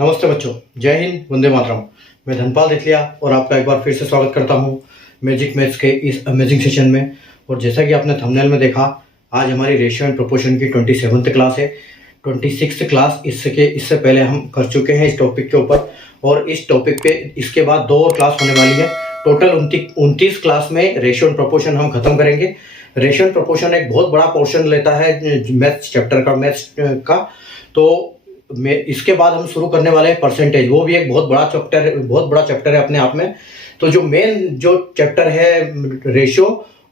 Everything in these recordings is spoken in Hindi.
नमस्ते बच्चों, जय हिंद, वंदे मातरम। मैं धनपाल देथलिया और आपका एक बार फिर से स्वागत करता हूं मैजिक मैथ्स के इस अमेजिंग सेशन में। और जैसा कि आपने थंबनेल में देखा, आज हमारी रेशियो एंड प्रोपोर्शन की 27th क्लास है। 26th क्लास इससे पहले हम कर चुके हैं इस टॉपिक के ऊपर, और इस टॉपिक पे इसके बाद 2 और क्लास होने वाली है। टोटल 29 क्लास में रेशियो एंड प्रोपोर्शन हम खत्म करेंगे। रेशियो एंड प्रोपोर्शन एक बहुत बड़ा पोर्शन लेता है मैथ्स चैप्टर का, मैथ्स का। तो इसके बाद हम शुरू करने वाले हैं परसेंटेज। वो भी एक बहुत बड़ा चैप्टर है अपने आप में। तो जो चैप्टर है रेशियो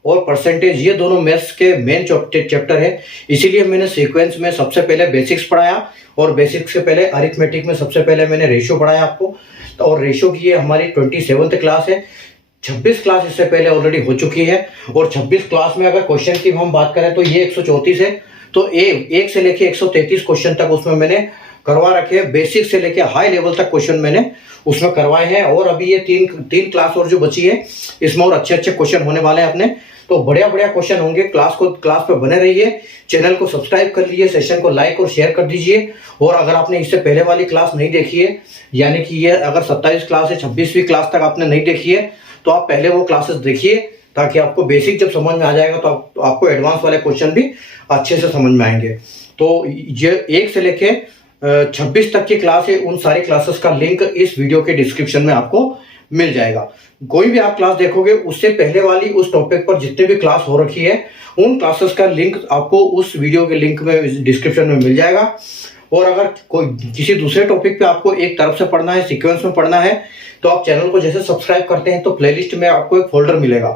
और परसेंटेज, ये दोनों मैथ्स के मेन चैप्टर है। इसीलिए मैंने सीक्वेंस में सबसे पहले बेसिक्स पढ़ाया, और बेसिक्स से पहले अरिथमेटिक में सबसे पहले मैंने रेशियो पढ़ाया आपको। और रेशियो की ये हमारी 27th क्लास है। 26 क्लास इससे पहले ऑलरेडी हो चुकी है, और 26 क्लास में अगर क्वेश्चन की हम बात करें तो ये 134 है। तो 1 से लेके 133 क्वेश्चन तक उसमें मैंने करवा रखे हैं। बेसिक से लेके हाई लेवल तक क्वेश्चन मैंने उसमें करवाए हैं। और अभी ये तीन क्लास और जो बची है, इसमें और अच्छे क्वेश्चन होने वाले हैं अपने। तो बढ़िया क्वेश्चन होंगे। क्लास पे बने रहिए, चैनल को सब्सक्राइब कर लीजिए, सेशन को लाइक और शेयर कर दीजिए। और अगर आपने इससे पहले वाली क्लास नहीं देखी है, यानी कि ये अगर 27 क्लास है, 26वीं क्लास तक आपने नहीं देखी है, तो आप पहले वो क्लासेस देखिए, ताकि आपको बेसिक जब समझ में आ जाएगा तो आपको एडवांस वाले क्वेश्चन भी अच्छे से समझ में आएंगे। तो ये 1 से लेके 26 तक की क्लास है। उन सारी क्लासेस का लिंक इस वीडियो के डिस्क्रिप्शन में आपको मिल जाएगा। कोई भी आप क्लास देखोगे, उससे पहले वाली उस टॉपिक पर जितने भी क्लास हो रखी है, उन क्लासेस का लिंक आपको उस वीडियो के लिंक में डिस्क्रिप्शन में मिल जाएगा। और अगर कोई किसी दूसरे टॉपिक पे आपको एक तरफ से पढ़ना है, सीक्वेंस में पढ़ना है, तो आप चैनल को जैसे सब्सक्राइब करते हैं तो प्लेलिस्ट में आपको एक फोल्डर मिलेगा।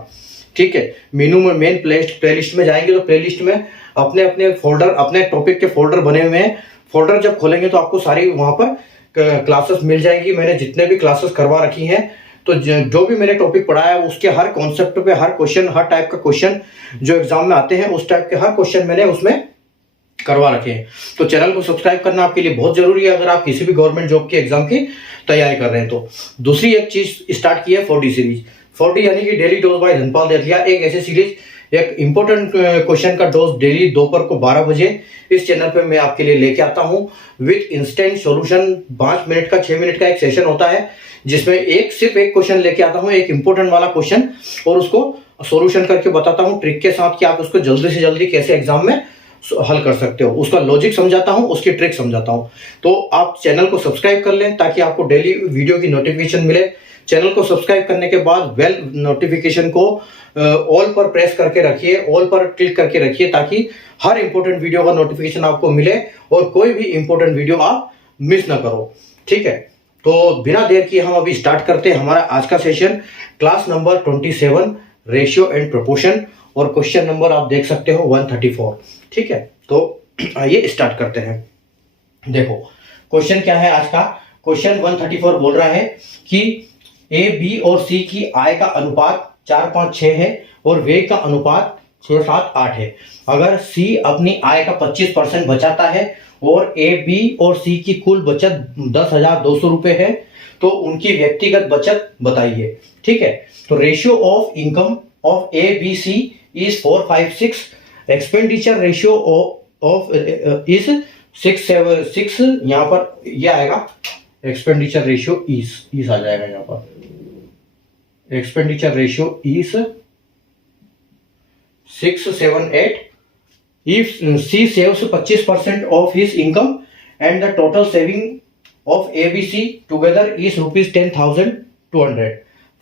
ठीक है, मेनू में मेन प्लेलिस्ट में जाएंगे तो प्लेलिस्ट में अपने फोल्डर, अपने टॉपिक के फोल्डर बने हुए हैं। फोल्डर जब खोलेंगे तो आपको सारी वहां पर क्लासेस मिल जाएगी। मैंने जितने भी क्लासेस करवा रखी हैं, तो जो भी मैंने टॉपिक पढ़ाया है, उसके हर कॉन्सेप्ट पे हर क्वेश्चन, हर टाइप का क्वेश्चन जो एग्जाम में आते हैं, उस टाइप के हर क्वेश्चन मैंने उसमें करवा रखे हैं। तो चैनल को सब्सक्राइब करना आपके लिए बहुत जरूरी है, अगर आप किसी भी गवर्नमेंट जॉब की एग्जाम की तैयारी कर रहे हैं तो। दूसरी एक चीज स्टार्ट की है 4D सीरीज। 4D यानी कि डेली डोज बाय धनपाल देथलिया। एक ऐसी सीरीज, एक इंपॉर्टेंट क्वेश्चन का डोज डेली दोपहर को 12 बजे इस चैनल पे मैं आपके लिए लेके आता हूं विद इंस्टेंट सॉल्यूशन। 5 मिनट का 6 मिनट का एक सेशन होता है, जिसमें सिर्फ एक क्वेश्चन लेके आता हूं, एक इंपॉर्टेंट वाला क्वेश्चन, और उसको सॉल्यूशन करके बताता हूं ट्रिक के साथ कि आप उसको जल्दी से जल्दी कैसे एग्जाम में हल कर सकते हो। उसका लॉजिक समझाता हूं, उसकी ट्रिक समझाता हूं। तो आप चैनल को सब्सक्राइब कर लें ताकि आपको डेली वीडियो की नोटिफिकेशन मिले। चैनल को सब्सक्राइब करने के बाद बेल नोटिफिकेशन को ऑल पर प्रेस करके रखिए, ऑल पर क्लिक करके रखिए, ताकि हर इंपॉर्टेंट वीडियो का नोटिफिकेशन आपको मिले और कोई भी इंपॉर्टेंट वीडियो आप मिस ना करो। ठीक है, तो बिना देर किए हम अभी स्टार्ट करते हैं हमारा आज का session. Class number 27, ratio and proportion, और क्वेश्चन नंबर आप देख सकते हो 134। ठीक है, तो आइए स्टार्ट करते हैं। देखो क्वेश्चन क्या है आज का। क्वेश्चन 134 बोल रहा है कि ए, बी और सी की आय का अनुपात 4:5:6 है और व्यय का अनुपात 6:7:8 है। अगर सी अपनी आय का 25% बचाता है और ए, बी और सी की कुल बचत 10,200 रुपए है, तो उनकी व्यक्तिगत बचत बताइए। ठीक है, तो ratio of income of A, B, C is 4:5:6। Expenditure ratio of is 6:7:6। यहां पर यह आएगा एक्सपेंडिचर रेशियो इज आ जाएगा यहां पर। Expenditure ratio is 6:7:8। If C saves 25% of his income and the total saving of ABC together is ₹10,200,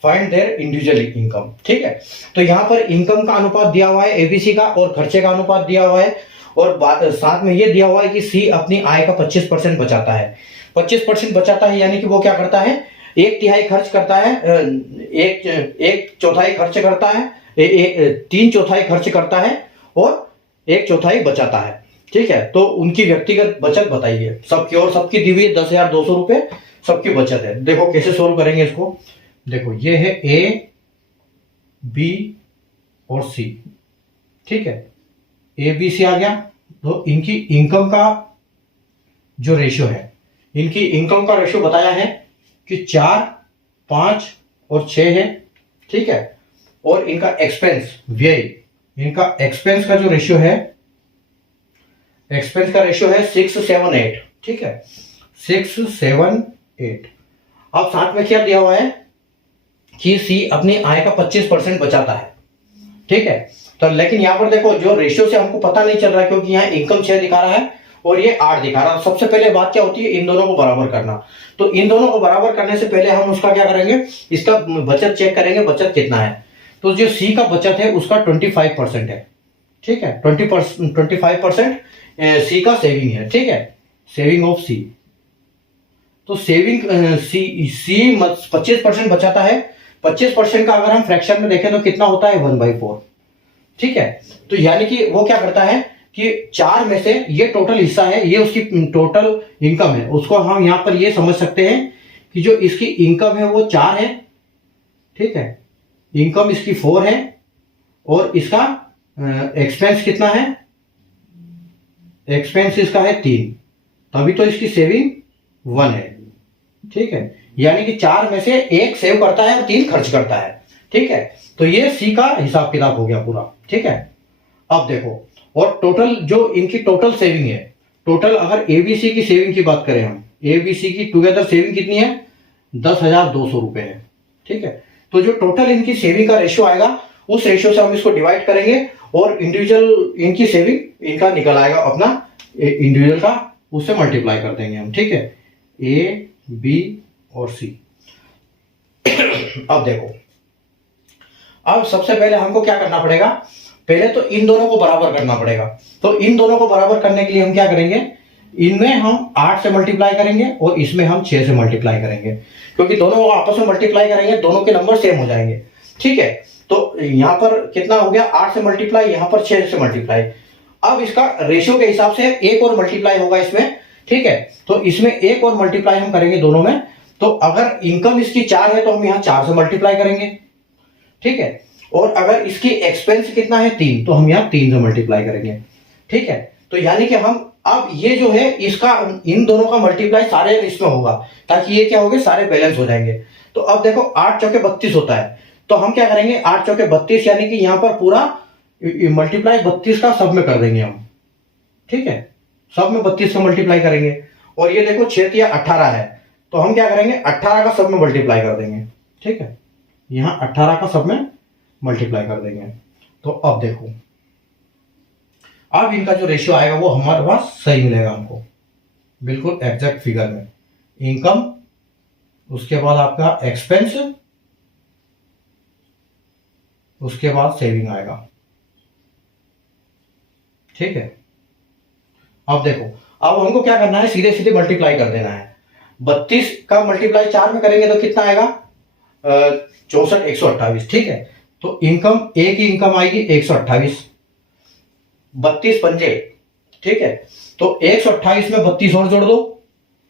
find their individual income. ठीक है, तो यहां पर इनकम का अनुपात दिया हुआ है एबीसी का, और खर्चे का अनुपात दिया हुआ है, और साथ में यह दिया हुआ है कि सी अपनी आय का 25% बचाता है। 25% बचाता है यानी कि वो क्या करता है, 1/3 खर्च करता है, 1/4 खर्च करता है, 3/4 खर्च करता है, और 1/4 बचाता है। ठीक है, तो उनकी व्यक्तिगत बचत बताइए सबकी, और सबकी दी हुई 10,200 रुपए सबकी बचत है। देखो कैसे सोल्व करेंगे इसको। देखो ये है ए, बी और सी। ठीक है, ए, बी, सी आ गया। तो इनकी इनकम का जो रेशियो है, इनकी इनकम का रेशियो बताया है कि 4, 5 और 6 है। ठीक है, और इनका एक्सपेंस, व्यय, इनका एक्सपेंस का जो रेशियो है, एक्सपेंस का रेशियो है 6:7:8। ठीक है, 678। अब साथ में क्या दिया हुआ है कि सी अपनी आय का 25% बचाता है, ठीक है। तो लेकिन यहाँ पर देखो जो रेशियो से हमको पता नहीं चल रहा है, क्योंकि यहाँ इनकम 6 दिखा रहा है और ये 8 दिखा रहा है। सबसे पहले बात क्या होती है, इन दोनों को बराबर करना। तो इन दोनों को बराबर करने से पहले हम उसका क्या करेंगे, इसका बचत चेक करेंगे, बचत कितना है। तो जो सी का बचत है उसका 25% है, ठीक है। 25% सी का सेविंग है, ठीक है, सेविंग ऑफ सी। तो सेविंग सी 25% बचाता है। 25% का अगर हम फ्रैक्शन में देखें तो कितना होता है, 1/4, ठीक है। तो यानी कि वो क्या करता है कि 4 में से ये टोटल हिस्सा है, ये उसकी टोटल इनकम है, उसको हम यहां पर ये समझ सकते हैं कि जो इसकी इनकम है वो 4 है, ठीक है, इनकम इसकी 4 है और इसका एक्सपेंस कितना है, एक्सपेंस इसका है 3, तभी तो इसकी सेविंग 1 है, ठीक है। यानी कि 4 में से 1 सेव करता है और 3 खर्च करता है, ठीक है। तो ये सी का हिसाब किताब हो गया पूरा, ठीक है। अब देखो, और टोटल जो इनकी टोटल सेविंग है, टोटल अगर एबीसी की सेविंग की बात करें हम, एबीसी की टुगेदर सेविंग कितनी है, 10,200 रुपए है, ठीक है। तो जो टोटल इनकी सेविंग का रेशियो आएगा उस रेशियो से हम इसको डिवाइड करेंगे और इंडिविजुअल इनकी सेविंग इनका निकल आएगा अपना इंडिविजुअल का, उससे मल्टीप्लाई कर देंगे हम, ठीक है, ए बी और सी। अब देखो, अब सबसे पहले हमको क्या करना पड़ेगा, पहले तो इन दोनों को बराबर करना पड़ेगा। तो इन दोनों को बराबर करने के लिए हम क्या करेंगे, इनमें हम 8 से मल्टीप्लाई करेंगे और इसमें हम 6 से मल्टीप्लाई करेंगे, क्योंकि दोनों को आपस में मल्टीप्लाई करेंगे, दोनों के नंबर सेम हो जाएंगे, ठीक है। तो यहां पर कितना हो गया, 8 से मल्टीप्लाई, यहां पर 6 से मल्टीप्लाई। अब इसका रेशियो के हिसाब से एक और मल्टीप्लाई होगा इसमें, ठीक है। तो इसमें एक और मल्टीप्लाई हम करेंगे दोनों में। तो अगर इनकम इसकी 4 है तो हम यहां 4 से मल्टीप्लाई करेंगे, ठीक है। और अगर इसकी एक्सपेंस कितना है, 3, तो हम यहां 3 से मल्टीप्लाई करेंगे, ठीक है। तो यानी कि हम अब ये जो है इसका इन दोनों का मल्टीप्लाई सारे इसमें होगा, ताकि ये क्या हो गए, सारे बैलेंस हो जाएंगे। तो अब देखो 8 चौके 32 होता है, तो हम क्या करेंगे, 8 चौके 32, यानी कि यहां पर पूरा मल्टीप्लाई 32 का सब में कर देंगे हम, ठीक है, सब में 32 का मल्टीप्लाई करेंगे। और ये देखो 6 या 18 है, तो हम क्या करेंगे, 18 का सब में मल्टीप्लाई कर देंगे, ठीक है, यहां 18 का सब में मल्टीप्लाई कर देंगे। तो अब देखो, अब इनका जो रेशियो आएगा वो हमारे पास सही मिलेगा हमको, बिल्कुल एग्जैक्ट फिगर में। इनकम, उसके बाद आपका एक्सपेंस, उसके बाद सेविंग आएगा, ठीक है। अब देखो, अब हमको क्या करना है, सीधे सीधे मल्टीप्लाई कर देना है। 32 का मल्टीप्लाई 4 में करेंगे तो कितना आएगा, 64, 128, ठीक है। तो इनकम, ए की इनकम आएगी 128, 32 पंजे, ठीक है। तो 128 में 32 और जोड़ दो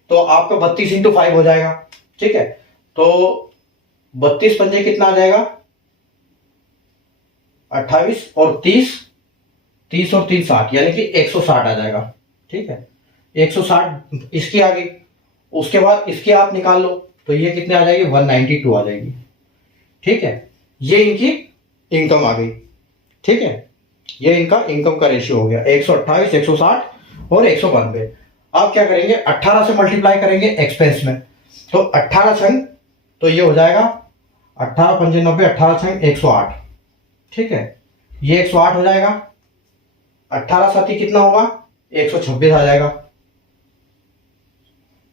तो आपका 32 इंटू 5 हो जाएगा, ठीक है। तो 32 पंजे कितना आ जाएगा, 28 और 30, 30 और 3 60, यानी कि 160 आ जाएगा, ठीक है। 160 इसकी आ गई, उसके बाद इसकी आप निकाल लो तो ये कितने आ जाएगी, 192 आ जाएगी, ठीक है। ये इनकी इनकम आ गई, ठीक है, ये इनका इनकम का रेशियो हो गया 128, 160 और 192। अब क्या करेंगे, 18 से मल्टीप्लाई करेंगे एक्सपेंस में, तो 18 छंग, तो ये हो जाएगा 18 पंजे 90, 18 छंग 108, ठीक है, ये 108 हो जाएगा। 18 साथी कितना होगा, 126 आ जाएगा।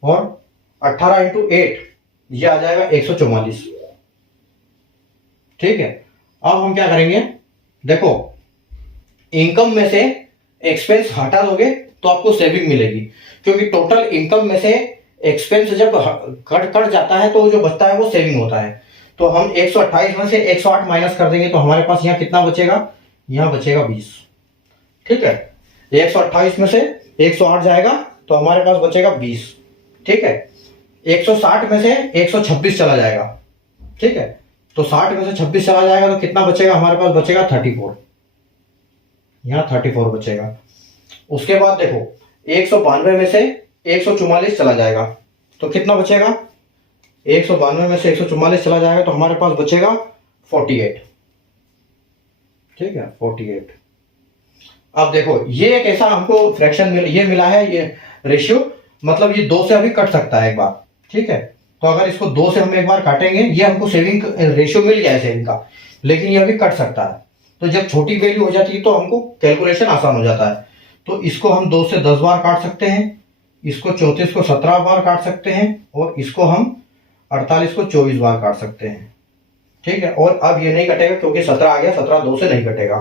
और 18 इंटू 8 ये आ जाएगा 144, ठीक है। अब हम क्या करेंगे, देखो इनकम में से एक्सपेंस हटा दोगे तो आपको सेविंग मिलेगी, क्योंकि टोटल इनकम में से एक्सपेंस जब कट जाता है तो जो बचता है वो सेविंग होता है। तो हम 128 में से 108 माइनस कर देंगे तो हमारे पास यहाँ कितना बचेगा, यहाँ बचेगा 20, ठीक है। 128 में से 108 जाएगा तो हमारे पास बचेगा 20, ठीक है। 160 में से 126 चला जाएगा, ठीक है। तो 60 में से 26 चला जाएगा तो कितना बचेगा, हमारे पास बचेगा 34, यहाँ 34 बचेगा। उसके बाद देखो 192 में से 144 चला जाएगा तो कितना बचेगा, 192 में से 144 चला जाएगा तो हमारे पास बचेगा 48, ठीक है, 48। अब देखो ये एक ऐसा हमको फ्रैक्शन ये मिला है, ये रेशियो मतलब ये 2 से अभी कट सकता है एक बार, ठीक है। तो अगर इसको 2 से हम एक बार काटेंगे, ये हमको सेविंग रेशियो मिल गया है सेविंग का, लेकिन ये अभी कट सकता है। तो जब छोटी वैल्यू हो जाती है तो हमको कैलकुलेशन आसान हो जाता है। तो इसको हम 2 से 10 बार काट सकते हैं, इसको 34 को 17 बार काट सकते हैं, और इसको हम 48 को 24 बार काट सकते हैं, ठीक है। और अब ये नहीं कटेगा क्योंकि 17 आ गया, 17 2 से नहीं कटेगा,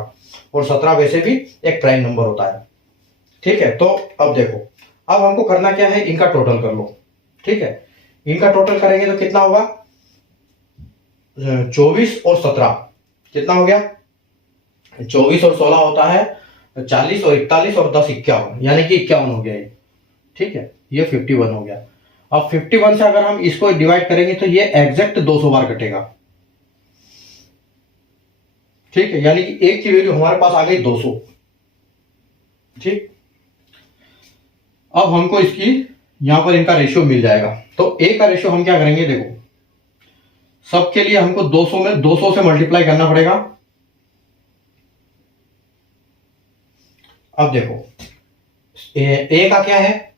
और 17 वैसे भी एक प्राइम नंबर होता है, ठीक है। तो अब देखो, अब हमको करना क्या है, इनका टोटल कर लो, ठीक है। इनका टोटल करेंगे तो कितना होगा, 24 और 17 कितना हो गया, 24 और 16 होता है 40, और 41 और 10 51, यानी कि 51 हो गया ये, ठीक है। ये 51 हो गया। अब 51 से अगर हम इसको डिवाइड करेंगे तो ये एग्जैक्ट 200 बार कटेगा, ठीक है। यानी कि एक की वैल्यू हमारे पास आ गई 200, ठीक। अब हमको इसकी यहां पर इनका रेशियो मिल जाएगा। तो ए का रेशियो हम क्या करेंगे, देखो सबके लिए हमको 200 में 200 से मल्टीप्लाई करना पड़ेगा। अब देखो ए का क्या है,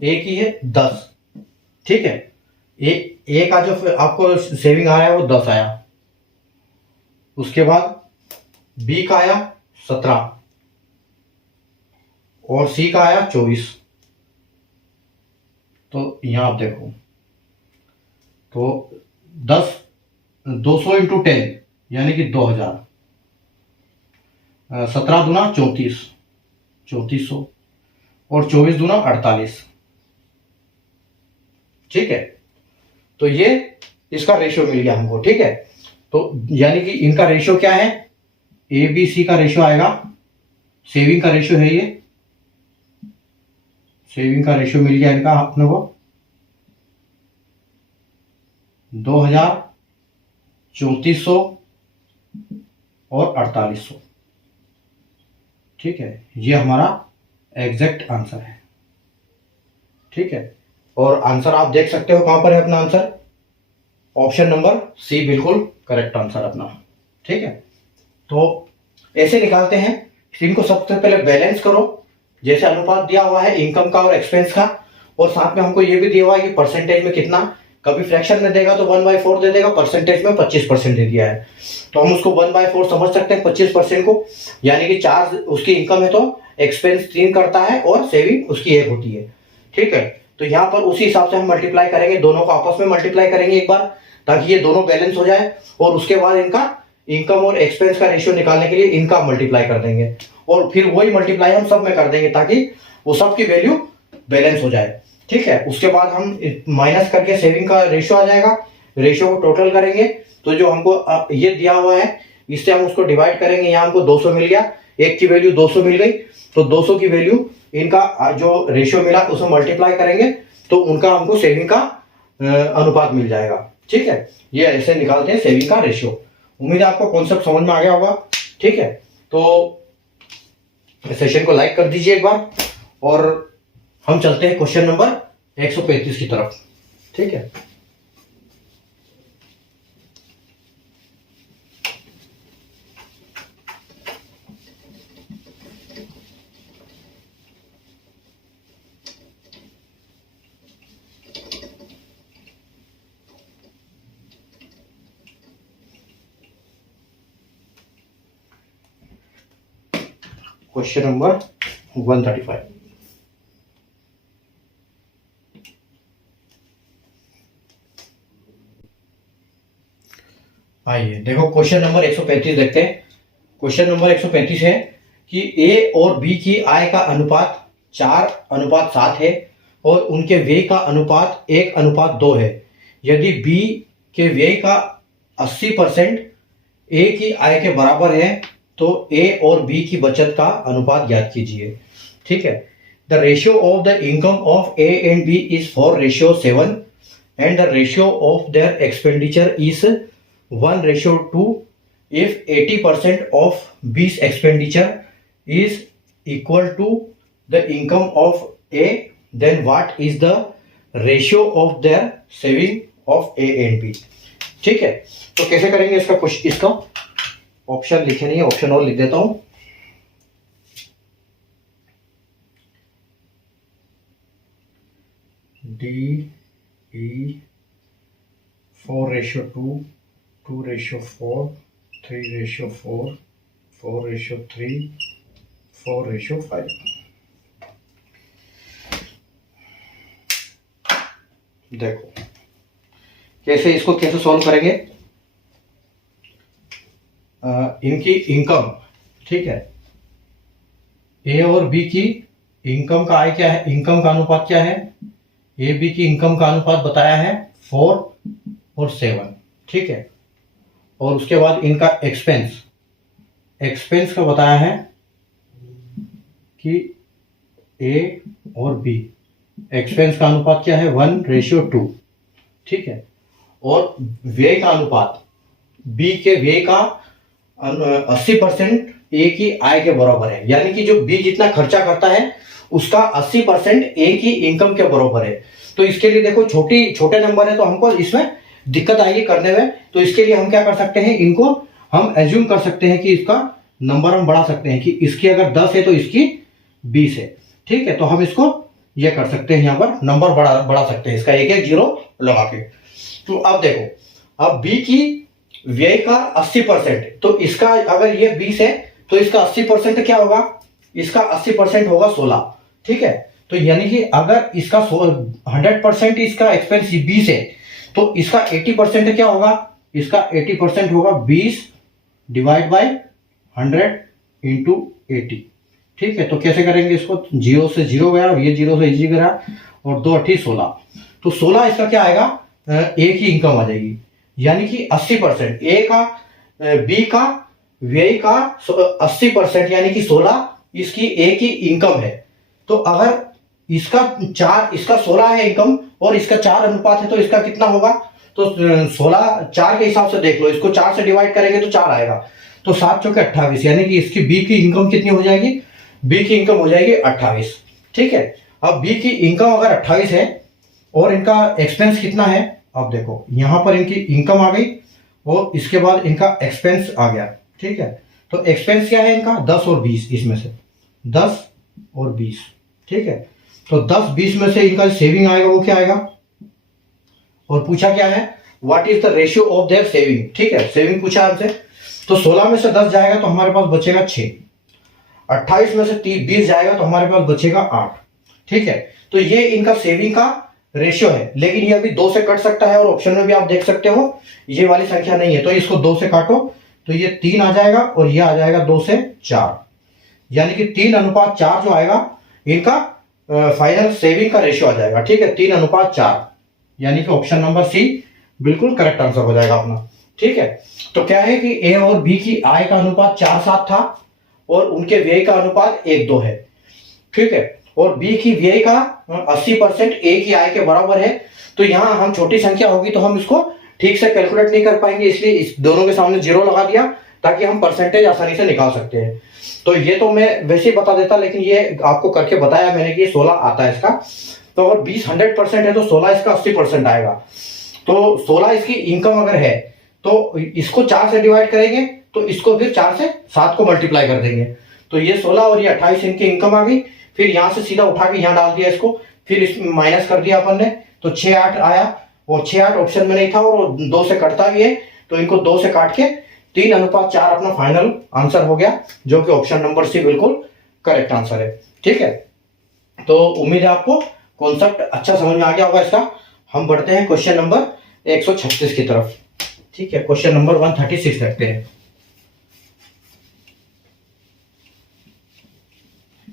ए की है 10, ठीक है। ए का जो आपको सेविंग आया है वो 10 आया, उसके बाद बी का आया 17, और सी का आया 24। तो यहां आप देखो, तो 10 200 इंटू 10 यानी कि 2000, 17 दूना 34, 3400, और 24 दूना 48, ठीक है। तो ये इसका रेशियो मिल गया हमको, ठीक है। तो यानी कि इनका रेशियो क्या है, ए बी सी का रेशियो आएगा, सेविंग का रेशियो है ये, सेविंग का रेशियो मिल गया इनका अपने को 2000, 3400 और 4800, ठीक है। ये हमारा एग्जैक्ट आंसर है, ठीक है। और आंसर आप देख सकते हो कहां पर है अपना आंसर, ऑप्शन नंबर सी बिल्कुल करेक्ट आंसर अपना, ठीक है। तो ऐसे निकालते हैं। इनको सबसे पहले बैलेंस करो, जैसे अनुपात दिया हुआ है इनकम का और एक्सपेंस का, और साथ में हमको ये भी दिया हुआ है कि परसेंटेज में कितना, कभी फ्रैक्शन में देगा तो 1/4 दे देगा, परसेंटेज में 25% दे दिया है, तो हम उसको 1/4 समझ सकते हैं 25% को। यानी कि 4 उसकी इनकम है तो एक्सपेंस 3 करता है और सेविंग उसकी 1 होती है, ठीक है। तो यहाँ पर उसी हिसाब से हम मल्टीप्लाई करेंगे, दोनों को आपस में मल्टीप्लाई करेंगे एक बार, ताकि ये दोनों बैलेंस हो जाए, और उसके बाद इनका इनकम और एक्सपेंस का रेशियो निकालने के लिए इनका मल्टीप्लाई कर देंगे, और फिर वही मल्टीप्लाई हम सब में कर देंगे ताकि वो सब की वैल्यू बैलेंस हो जाए, ठीक है। उसके बाद हम माइनस करके सेविंग का रेशियो आ जाएगा, रेशियो को टोटल करेंगे, तो जो हमको ये दिया हुआ है इससे हम उसको डिवाइड करेंगे, यहाँ हमको 200 मिल गया, एक की वैल्यू 200 मिल गई, तो 200 की वैल्यू इनका जो रेशियो मिला उसमें मल्टीप्लाई करेंगे, तो उनका हमको सेविंग का अनुपात मिल जाएगा, ठीक है। ये ऐसे निकालते हैं सेविंग का रेशियो। उम्मीद है आपको कॉन्सेप्ट समझ में आ गया होगा, ठीक है। तो सेशन को लाइक कर दीजिए एक बार, और हम चलते हैं क्वेश्चन नंबर 135 की तरफ, ठीक है। Question number 135। आइए देखो क्वेश्चन नंबर 135 देखते हैं। क्वेश्चन नंबर 135 है कि ए और बी की आय का अनुपात 4:7 है और उनके व्यय का अनुपात 1:2 है। यदि बी के व्यय का 80% ए की आय के बराबर है तो ए और बी की बचत का अनुपात ज्ञात कीजिए, ठीक है। The ratio of the income of A and B is 4:7 and the ratio of their expenditure is 1:2. If 80% of B's expenditure is equal to the income of A, then what is the ratio of their saving of A and B? ठीक है, तो कैसे करेंगे इसका कुछ, इसका ऑप्शन लिखे नहीं है, ऑप्शन और लिख देता हूं। 4:2, 2:4, 3:4, 4:3, 4:5। देखो कैसे इसको कैसे सॉल्व करेंगे। इनकी इनकम, ठीक है, ए और बी की इनकम का आय क्या है, इनकम का अनुपात क्या है, ए बी की इनकम का अनुपात बताया है 4 और 7, ठीक है। और उसके बाद इनका एक्सपेंस, एक्सपेंस का बताया है कि ए और बी, एक्सपेंस का अनुपात क्या है 1:2, ठीक है। और व्यय का अनुपात, बी के व्यय का 80% ए की आय के बराबर है, यानी कि जो बी जितना खर्चा करता है उसका 80% ए की इनकम के बराबर है। तो इसके लिए देखो छोटे नंबर है तो हमको इसमें दिक्कत आएगी करने में, तो इसके लिए हम क्या कर सकते हैं, इनको हम एज्यूम कर सकते हैं कि इसका नंबर हम बढ़ा सकते हैं कि इसकी अगर 10 है तो इसकी 20 है, ठीक है। तो हम इसको ये कर सकते हैं, यहाँ पर नंबर बढ़ा सकते हैं इसका, एक जीरो लगा के। तो अब देखो, अब बी की व्यय का 80%, तो इसका अगर ये 20 है तो इसका 80% क्या होगा, इसका 80% होगा 16, ठीक है। तो यानी कि अगर इसका 100% इसका एक्सपेंस 20 है तो इसका 80% क्या होगा, इसका 80% होगा 20 डिवाइड बाय 100 इंटू 80, ठीक है। तो कैसे करेंगे इसको, 0 से 0 गया और ये 0 से 0 गया और 2 8 16, तो 16 इसका क्या आएगा, ए की इनकम आ जाएगी, यानी कि 80% ए का, बी का व्यय का 80%, यानी कि 16 इसकी ए की इनकम है। तो अगर इसका 16 है इनकम और इसका 4 अनुपात है तो इसका कितना होगा, तो 16 4 के हिसाब से देख लो, इसको 4 से डिवाइड करेंगे तो 4 आएगा, तो 7 चौके 28, यानी कि इसकी बी की इनकम कितनी हो जाएगी, बी की इनकम हो जाएगी 28, ठीक है। अब बी की इनकम अगर 28 है और इनका एक्सपेंस कितना है, अब देखो यहां पर इनकी इनकम आ गई और इसके बाद इनका एक्सपेंस आ गया, ठीक है। तो एक्सपेंस क्या है इनका 10 और 20, इसमें से 10 और 20, ठीक है। तो 10-20 में से इनका सेविंग आएगा वो क्या आएगा, और पूछा क्या है, what is the ratio of their saving, ठीक है, सेविंग पूछा हमसे। तो 16 में से 10 जाएगा तो हमारे पास बचेगा 6, 28 में से 20 जाएगा तो हमारे पास बचेगा 8, ठीक है। तो ये इनका सेविंग का रेशियो है, लेकिन ये अभी 2 से कट सकता है और ऑप्शन में भी आप देख सकते हो ये वाली संख्या नहीं है, तो इसको 2 से काटो तो ये 3 आ जाएगा और ये आ जाएगा 2 से 4, यानी कि 3:4 जो आएगा इनका फाइनल सेविंग का रेशियो आ जाएगा, ठीक है, 3:4, यानी कि ऑप्शन नंबर सी बिल्कुल करेक्ट आंसर हो जाएगा अपना, ठीक है। तो क्या है कि ए और बी की आय का अनुपात 4:7 था और उनके व्यय का अनुपात 1:2 है, ठीक है। और बी की व्यय का 80% ए की आय के बराबर है। तो यहां हम छोटी संख्या होगी तो हम इसको ठीक से कैलकुलेट नहीं कर पाएंगे, इसलिए इस दोनों के सामने 0 लगा दिया ताकि हम परसेंटेज आसानी से निकाल सकते हैं। तो ये तो मैं वैसे ही बता देता, लेकिन ये आपको करके बताया मैंने कि 16 आता है इसका। तो अगर 20 100% है तो 16 इसका 80% आएगा। तो 16 इसकी इनकम अगर है तो इसको 4 से डिवाइड करेंगे तो इसको फिर 4 से 7 को मल्टीप्लाई कर देंगे, तो ये 16 और ये 28 इनकी इनकम आ गई। फिर यहां से सीधा उठा के यहां डाल दिया इसको, फिर इसमें माइनस कर दिया अपन ने, तो 6-8 आया और 6-8 ऑप्शन में नहीं था और 2 से कटता भी है, तो इनको 2 से काट के 3:4 अपना फाइनल आंसर हो गया, जो कि ऑप्शन नंबर सी बिल्कुल करेक्ट आंसर है, ठीक है। तो उम्मीद है आपको कॉन्सेप्ट अच्छा समझ में आ गया होगा इसका। हम बढ़ते हैं क्वेश्चन नंबर 136 की तरफ, ठीक है। क्वेश्चन नंबर 136 रखते हैं।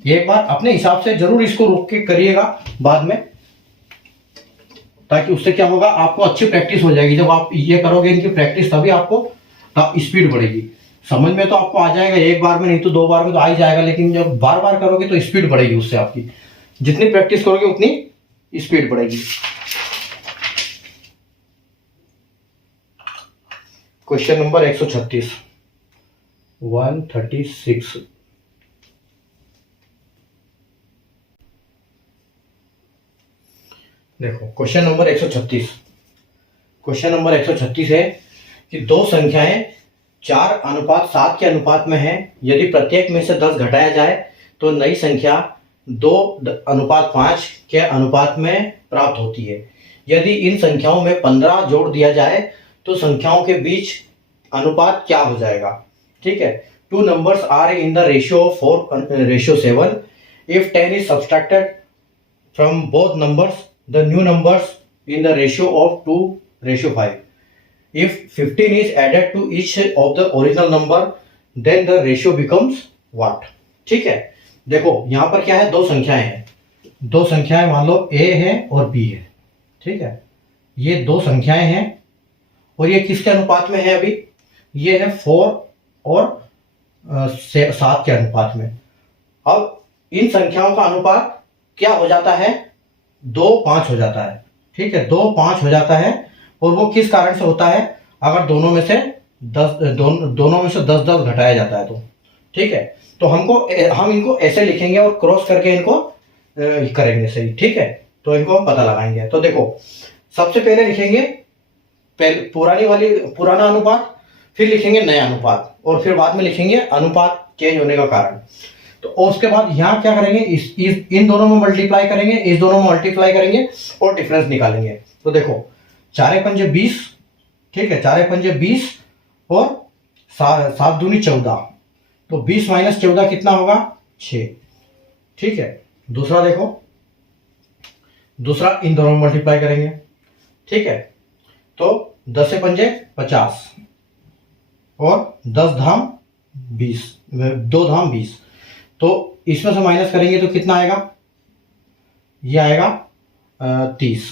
एक बार अपने हिसाब से जरूर इसको रोक के करिएगा बाद में, ताकि उससे क्या होगा, आपको अच्छी प्रैक्टिस हो जाएगी। जब आप ये करोगे इनकी प्रैक्टिस तभी आपको स्पीड बढ़ेगी। समझ में तो आपको आ जाएगा एक बार में, नहीं तो 2 बार में तो आ ही जाएगा, लेकिन जब बार बार करोगे तो स्पीड बढ़ेगी उससे आपकी। जितनी प्रैक्टिस करोगे उतनी स्पीड बढ़ेगी। क्वेश्चन नंबर 136 देखो क्वेश्चन नंबर 136 है कि दो संख्याएं 4:7 के अनुपात में है। यदि प्रत्येक में से 10 घटाया जाए तो नई संख्या 2:5 के अनुपात में प्राप्त होती है। यदि इन संख्याओं में 15 जोड़ दिया जाए तो संख्याओं के बीच अनुपात क्या हो जाएगा। ठीक है, two numbers are in the ratio of 4:7। If 10 is subtracted from both numbers the new numbers in the ratio of 2:5। If 15 is added to each of the original number, then the ratio becomes what? ठीक है, देखो यहाँ पर क्या है, दो संख्याएं हैं, दो संख्याएं मान लो a है और b है। ठीक है, ये दो संख्याएं हैं और ये किसके अनुपात में है, अभी ये है 4 और 7 के अनुपात में। अब इन संख्याओं का अनुपात क्या हो जाता है, 2:5 हो जाता है। ठीक है, 2:5 हो जाता है और वो किस कारण से होता है, अगर दोनों में से 10 घटाया जाता है तो। ठीक है, तो हम इनको ऐसे लिखेंगे और क्रॉस करके इनको करेंगे सही। ठीक है, तो इनको हम पता लगाएंगे। तो देखो सबसे पहले लिखेंगे पुराना अनुपात, फिर लिखेंगे नया अनुपात और फिर बाद में लिखेंगे अनुपात चेंज होने का कारण। तो उसके बाद यहाँ क्या करेंगे, इन दोनों में मल्टीप्लाई करेंगे, इस दोनों में मल्टीप्लाई करेंगे और डिफरेंस निकालेंगे। तो देखो 4×5 = 20। ठीक है, 4×5 = 20 और 7×2 = 14। तो 20 - 14 कितना होगा, 6। ठीक है, दूसरा देखो, दूसरा इन दोनों में मल्टीप्लाई करेंगे। ठीक है, तो 10×5 = 50 और 10 × 20, 2 × 20। तो इसमें से माइनस करेंगे तो कितना आएगा, ये आएगा 30,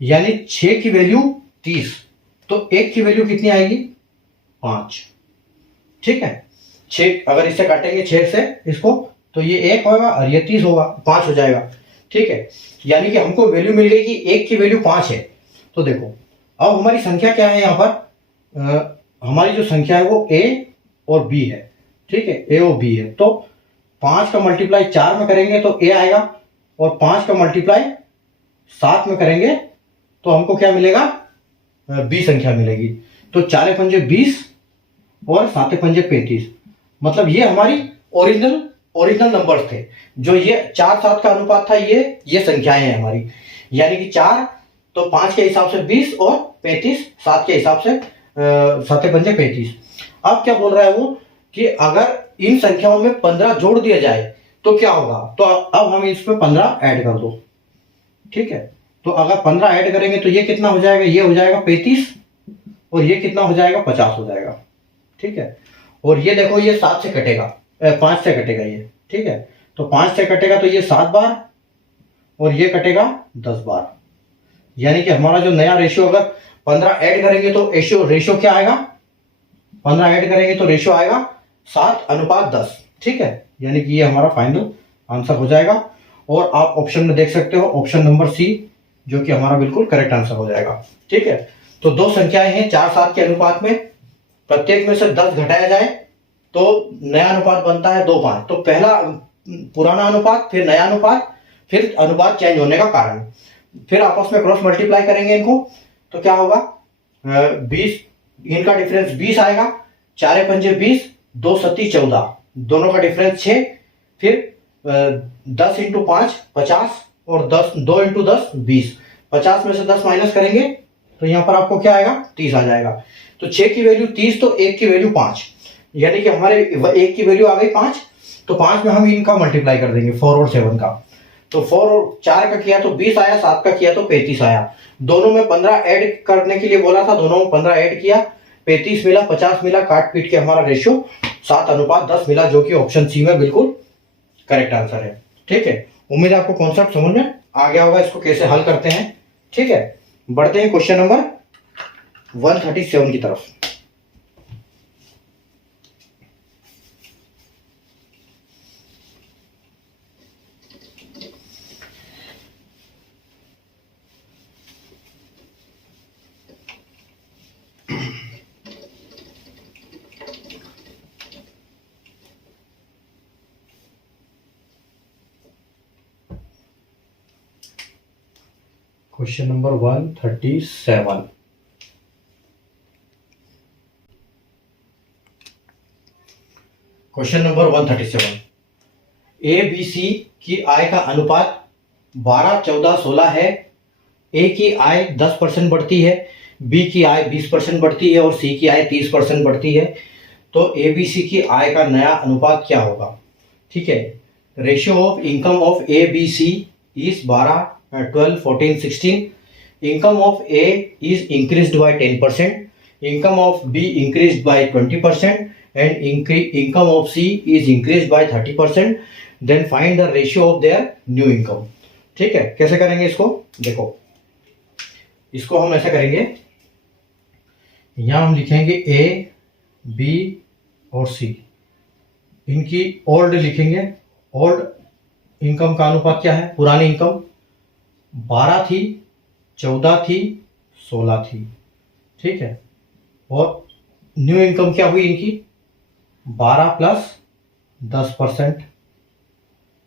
यानी 6 की वैल्यू 30, तो 1 की वैल्यू कितनी आएगी, 5। ठीक है, 6 अगर इससे काटेंगे 6 से इसको, तो ये 1 होगा और ये 30 होगा, 5 हो जाएगा। ठीक है, यानी कि हमको वैल्यू मिल गई कि 1 की वैल्यू 5 है। तो देखो अब हमारी संख्या क्या है, यहाँ पर हमारी जो संख्या है वो a और b है। ठीक है, a और b है। तो 5 का मल्टीप्लाई 4 में करेंगे तो a आएगा और 5 का मल्टीप्लाई 7 में करेंगे तो हमको क्या मिलेगा, b संख्या मिलेगी। तो 4×5 = 20 और 7×5 = 35। मतलब ये हमारी ओरिजिनल नंबर्स थे, जो ये 4-7 का अनुपात था, ये संख्याएं हैं हमारी। यानी कि 4 तो 5 के हिसाब से 20 और 35 7 के हिसाब से 7×5 = 35। अब क्या बोल रहा है वो कि अगर इन संख्याओं में 15 जोड़ दिया जाए तो क्या होगा। तो अब हम इसमें 15 ऐड कर दो। ठीक है, तो अगर 15 ऐड करेंगे तो ये कितना हो जाएगा, ये हो जाएगा 35 और ये कितना हो जाएगा, 50 हो जाएगा। ठीक है, और ये देखो ये 7 से कटेगा, 5 से कटेगा ये। ठीक है, तो 5 से कटेगा तो ये 7 बार और ये कटेगा 10 बार। यानी कि हमारा जो नया रेशियो, अगर 15 ऐड करेंगे तो रेशियो क्या आएगा, 15 ऐड करेंगे तो रेशियो आएगा 7:10। ठीक है, यानी कि ये हमारा फाइनल आंसर हो जाएगा। और आप ऑप्शन में देख सकते हो, ऑप्शन नंबर सी, जो कि हमारा बिल्कुल करेक्ट आंसर हो जाएगा। ठीक है, तो दो संख्याएं हैं 4-7 के अनुपात में, प्रत्येक में से 10 घटाया जाए तो नया अनुपात बनता है 2:5। तो पहला पुराना अनुपात, फिर नया अनुपात, फिर अनुपात चेंज होने का कारण, फिर आपस में क्रॉस मल्टीप्लाई करेंगे इनको तो क्या होगा, 20, इनका डिफरेंस 20 आएगा। 4×5 = 20, 2 × 7 = 14, दोनों का डिफरेंस 6, फिर 10 × 5 = 50 और 2 × 10 = 20। 50 में से 10 माइनस करेंगे तो यहाँ पर आपको क्या आएगा, 30 आ जाएगा। तो 6 की वैल्यू 30 तो 1 की वैल्यू 5, यानी कि हमारे 1 की वैल्यू आ गई 5। तो 5 में हम इनका मल्टीप्लाई कर देंगे, 4 और 7 का। तो 4 और 4 का किया तो 20 आया, 7 का किया तो 35 आया। दोनों में 15 ऐड करने के लिए बोला था, दोनों में 15 ऐड किया, 35 मिला, 50 मिला, काट पीट के हमारा रेशियो 7:10 मिला, जो कि ऑप्शन सी में बिल्कुल करेक्ट आंसर है। ठीक है, उम्मीद है आपको कॉन्सेप्ट समझ में आ गया होगा, इसको कैसे हल करते हैं। ठीक है, बढ़ते हैं क्वेश्चन नंबर 137 की तरफ। Question number 137। Question number 137, A B C की आय का अनुपात 12, 14, 16 है, ए की आय 10% बढ़ती है, बी की आय 20% बढ़ती है और सी की आय 30% बढ़ती है। तो ए बी सी की आय का नया अनुपात क्या होगा? ठीक है, ratio of income of A B C is 12, 12, 14, 16. Income of A is increased by 10%, income of B increased by 20%, and income of C is increased by 30%. Then find the ratio of their new income. ठीक है, कैसे करेंगे इसको? देखो, इसको हम ऐसा करेंगे, यहाँ हम लिखेंगे A, B और C, इनकी ओल्ड लिखेंगे। ओल्ड इनकम का अनुपात क्या है? पुरानी इनकम 12 थी, 14 थी, 16 थी, ठीक है। और न्यू इनकम क्या हुई इनकी? 12 प्लस 10%,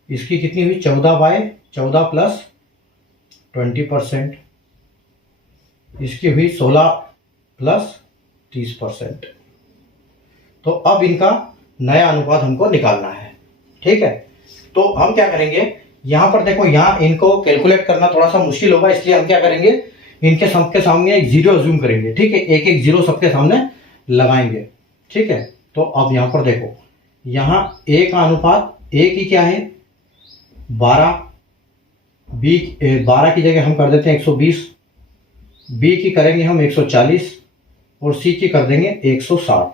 इसकी कितनी हुई? 14/14 प्लस 20%, इसकी हुई 16 प्लस 30%। तो अब इनका नया अनुपात हमको निकालना है, ठीक है। तो हम क्या करेंगे, यहां पर देखो, यहां इनको कैलकुलेट करना थोड़ा सा मुश्किल होगा, इसलिए हम क्या करेंगे, इनके सबके सामने एक जीरो अज्यूम करेंगे, ठीक है। एक एक जीरो सबके सामने लगाएंगे, ठीक है। तो अब यहां पर देखो, यहां ए का अनुपात, ए की क्या है? 12, बी 12 की जगह हम कर देते हैं 120, बी की करेंगे हम 140 और सी की कर देंगे 160,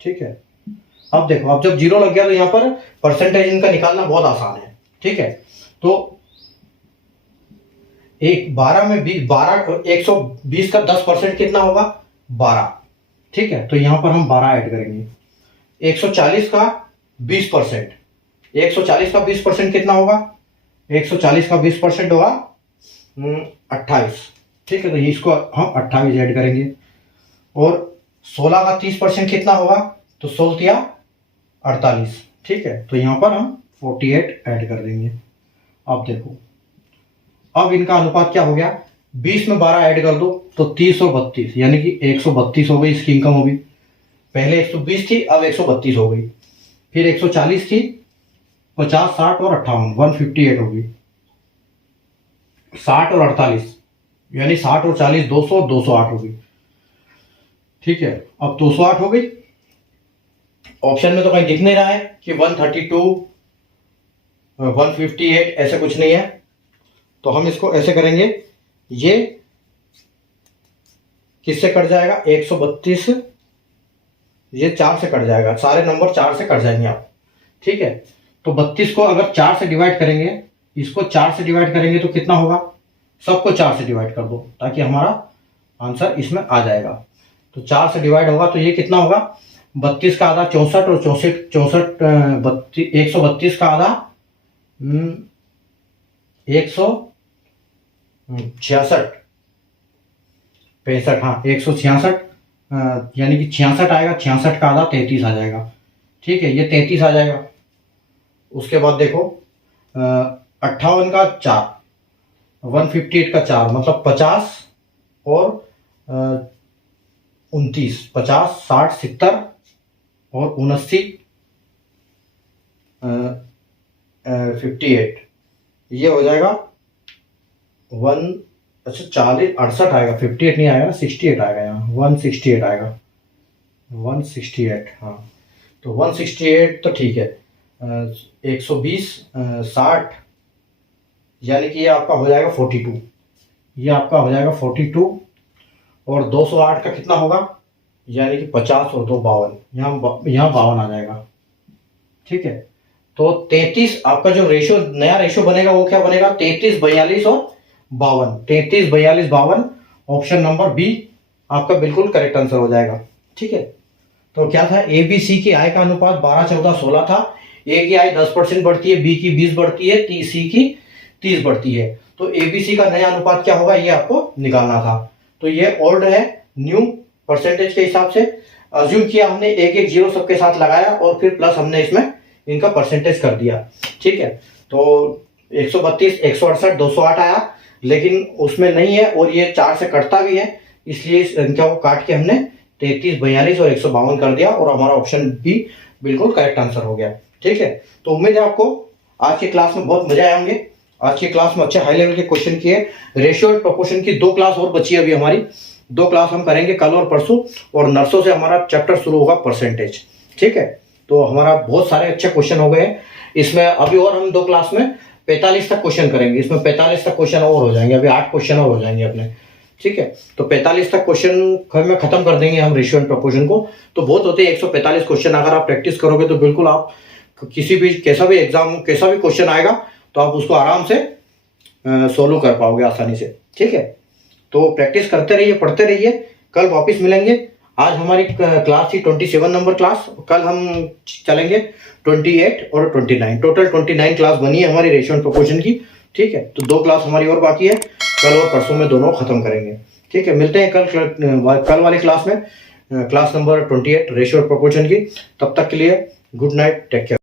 ठीक है। अब देखो, अब जब जीरो लग गया तो यहाँ पर परसेंटेज इनका निकालना बहुत आसान है, ठीक है। तो एक 12 में 120 का 10% कितना होगा? 12, ठीक है। तो यहाँ पर हम 12 ऐड करेंगे। 140 का 20%, 140 का 20% कितना होगा? 140 का 20% होगा 28, ठीक है। तो इसको हम 28 ऐड करेंगे। और 16 का 30% कितना होगा? तो 16 48, ठीक है। तो यहाँ पर हम 48 ऐड कर देंगे। अब देखो, अब इनका अनुपात क्या हो गया? 20 में 12 ऐड कर दो तो 30 और 32, यानी कि 132 हो गई इसकी इनकम होगी। पहले 120 थी, अब 132 हो गई। फिर 140 थी, 50, 60 और 58, 158 होगी। 60 और 48, यानी 60 और 40, 200 और 208 होगी, ठीक है। अब 208 हो गई। ऑप्शन में तो कहीं दिख नहीं रहा है कि 132, 158 ऐसे कुछ नहीं है। तो हम इसको ऐसे करेंगे, ये किससे कट जाएगा? 132, ये 4 से कट जाएगा, सारे नंबर 4 से कट जाएंगे आप, ठीक है। तो 32 को अगर 4 से डिवाइड करेंगे, इसको 4 से डिवाइड करेंगे तो कितना होगा? सबको 4 से डिवाइड कर दो ताकि हमारा आंसर इसमें आ जाएगा। तो 4 से डिवाइड होगा तो ये कितना होगा? 32 का आधा 64 और 64 132 का आधा 166, 65, हाँ 166, यानी कि 66 आएगा। 66 का आधा 33 आ जाएगा, ठीक है। ये 33 आ जाएगा। उसके बाद देखो, 58 का 4, 158 का 4, मतलब 50 और 29, 50, 60, 70 और 79, 58, ये हो जाएगा 40, 68 आएगा, 58 नहीं आएगा, 68 आएगा। यहाँ 168 आएगा, 168, हाँ। तो 168 तो ठीक है। 120, 60, यानी कि ये आपका हो जाएगा 42, ये आपका हो जाएगा 42। और 208 का कितना होगा? यानी कि 50 और 2 52, यहाँ 52 आ जाएगा, ठीक है। तो 33 आपका जो रेशियो, नया रेशियो बनेगा वो क्या बनेगा? 33, 42 और 52, 33, 42, 52। ऑप्शन नंबर बी आपका बिल्कुल करेक्ट आंसर हो जाएगा, ठीक है। तो क्या था? ए बी सी की आय का अनुपात 12, 14, 16 था। ए की आय 10% बढ़ती है, बी की 20 बढ़ती है, सी की 30 बढ़ती है। तो ए बी सी का नया अनुपात क्या होगा, ये आपको निकालना था। तो ये ओल्ड है, न्यू परसेंटेज के हिसाब से अज्यूम किया हमने, एक एक जीरो सबके साथ लगाया और फिर प्लस हमने इसमें इनका परसेंटेज कर दिया, ठीक है। तो 132, 168, 208 आया, लेकिन उसमें नहीं है और ये 4 से कटता भी है, इसलिए इस संख्या को काट के हमने 33, 42 और 152 कर दिया और हमारा ऑप्शन बी बिल्कुल करेक्ट आंसर हो गया, ठीक है। तो उम्मीद है आपको आज की क्लास में बहुत मजा आएंगे। आज की क्लास में अच्छे हाई लेवल के क्वेश्चन किए। रेशियो एंड प्रोपोर्शन की 2 क्लास और बची है अभी हमारी। 2 क्लास हम करेंगे कल और परसों, और नर्सों से हमारा चैप्टर शुरू होगा परसेंटेज। ठीक है, तो हमारा बहुत सारे अच्छे क्वेश्चन हो गए हैं इसमें। अभी और हम 2 क्लास में 45 तक क्वेश्चन करेंगे। इसमें 45 तक क्वेश्चन और हो जाएंगे, अभी 8 क्वेश्चन और हो जाएंगे अपने। ठीक है, तो 45 तक क्वेश्चन में खत्म कर देंगे हम रेशियो एंड प्रोपोर्शन को। तो बहुत होते हैं 145 क्वेश्चन। अगर आप प्रैक्टिस करोगे तो बिल्कुल आप किसी भी कैसा भी एग्जाम, कैसा भी क्वेश्चन आएगा तो आप उसको आराम से सोल्व कर पाओगे आसानी से। ठीक है, तो प्रैक्टिस करते रहिए, पढ़ते रहिए। कल वापस मिलेंगे। आज हमारी क्लास थी 27 नंबर क्लास। कल हम चलेंगे 28 और 29। टोटल 29 क्लास बनी है हमारी रेशियो एंड प्रोपोर्शन की। ठीक है, तो 2 क्लास हमारी और बाकी है। कल और परसों में दोनों खत्म करेंगे। ठीक है, मिलते हैं कल वाली क्लास में, class number 28 ratio and proportion की। तब तक के लिए गुड नाइट, टेक केयर।